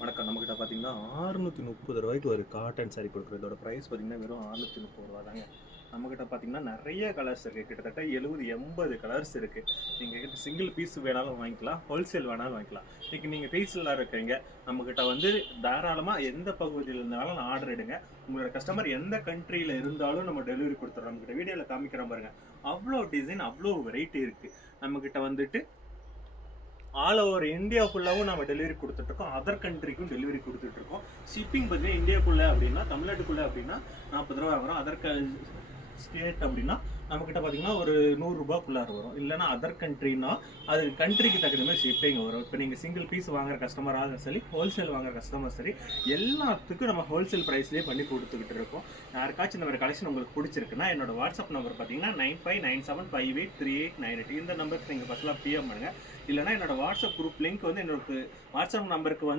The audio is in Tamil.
வணக்கம். நம்மக்கிட்ட பார்த்தீங்கன்னா, ரூ. 630 ஒரு காட்டன் சாரி கொடுக்குறோம். இதோட பிரைஸ் பார்த்தீங்கன்னா, வெறும் ரூ. 630 தாங்க. நம்மக்கிட்ட பார்த்தீங்கன்னா, நெறைய கலர்ஸ் இருக்கு. கிட்டத்தட்ட 70, 80 கலர்ஸ் இருக்கு. நீங்க சிங்கிள் பீஸ் வேணாலும் வாங்கிக்கலாம், ஹோல்சேல் வேணாலும் வாங்கிக்கலாம். இன்னைக்கு நீங்க ரீசேலரா இருக்கீங்க. நம்மக்கிட்ட வந்து தாராளமா எந்த பகுதியில இருந்தாலும் ஆர்டர் எடுங்க. உங்களோட கஸ்டமர் எந்த கண்ட்ரியில இருந்தாலும் நம்ம டெலிவரி குடுத்துறோம். நம்மகிட்ட வீடியோல காமிக்கிறோம் பாருங்க. அவ்ளோ டிசைன், அவ்ளோ வெரைட்டி இருக்கு. நம்மக்கிட்ட வந்துட்டு ஆல் ஓவர் இந்தியா ஃபுல்லாவும் நம்ம டெலிவரி கொடுத்துட்ருக்கோம். அதர் கண்ட்ரிக்கும் டெலிவரி கொடுத்துட்ருக்கோம். ஷிப்பிங் பார்த்தீங்கன்னா இந்தியாக்குள்ளே அப்படின்னா, தமிழ்நாட்டுக்குள்ளே அப்படின்னா ரூ. 40 வரும். அதர் ஸ்டேட் அப்படின்னா நம்மக்கிட்ட பார்த்தீங்கன்னா ஒரு ரூ. 100 வரும். இல்லைன்னா அதர் கண்ட்ரின்னா அது கண்ட்ரிக்கு தகுந்த மாதிரி ஷிப்பிங் வரும். இப்போ நீங்கள் சிங்கிள் பீஸ் வாங்குற கஸ்டமராக சரி, ஹோல்சேல் வாங்குற கஸ்டமர் சரி, எல்லாத்துக்கும் நம்ம ஹோல்சேல் ப்ரைஸ்லேயே பண்ணி கொடுத்துக்கிட்டு இருக்கோம். யாருக்காச்சும் இந்த மாதிரி கலெக்ஷன் உங்களுக்கு பிடிச்சிருக்குன்னா என்னோட வாட்ஸ்அப் நம்பர் பார்த்தீங்கன்னா 9597583898. இந்த நம்பருக்கு நீங்கள் ஃபஸ்ட்லாம் பிஎம் பண்ணுங்கள். இல்லைனா என்னோட வாட்ஸ்அப் குரூப் லிங்க் வந்து என்னோட வாட்ஸ்அப் நம்பருக்கு